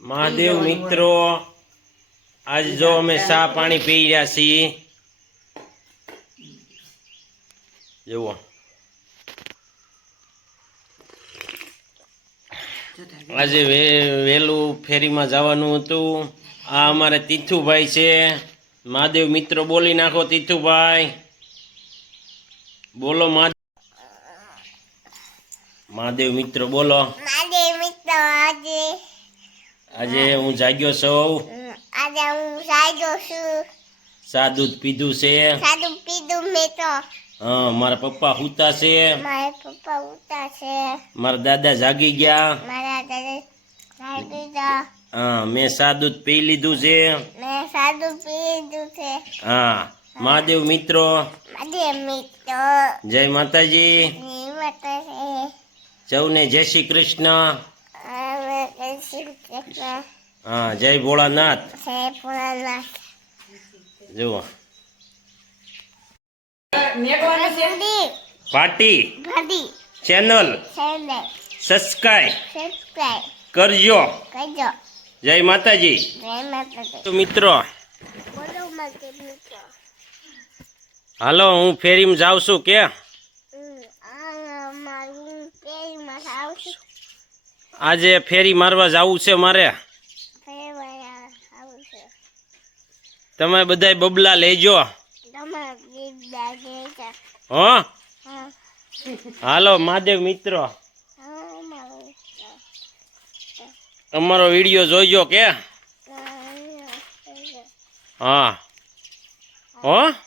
મહાદેવ મિત્રો આજ જો અમે ચા પાણી પી રહ્યા છીએ. જુઓ. આજે વહેલું ફેરીમાં જવાનું હતું. આ અમારે તીથુભાઈ છે. મહાદેવ મિત્રો બોલી નાખો તીથુભાઈ. બોલો મહાદેવ. મહાદેવ મિત્રો બોલો. મહાદેવ મિત્રો આજે આજે હું જાગ્યો છું. આજે હું જાગ્યો છું. દૂધ પીધું છે. સાદું પીધું મેં તો. હા મારા પપ્પા હુતા છે. મારા પપ્પા ઉતા છે. મારા દાદા જાગી ગયા. મારા દાદા જાગી ગયા. હા મેં દૂધ પી લીધું છે. મેં સાદું લીધું છે. હા મહાદેવ મિત્રો. મહાદેવ મિત્રો. જય માતાજી. જય માતાજી. સૌને જય શ્રી કૃષ્ણ. હા જય ભોળાનાથ. જય ભોળાનાથ. જુઓ. પાર્ટી. ચેનલ. સબસ્ક્રાઈબ કરજો. કરજો. જય માતાજી. જય તો મિત્રો. હાલો હું ફેરીમાં જાઉં છું કે? આજે ફેરી મારવા જવું છે મારે. તમે બધાય બબલા લેજો. હો? હાલો મહાદેવ મિત્રો. તમારો અમારો વીડિયો જોઈજો કે. હા. હો?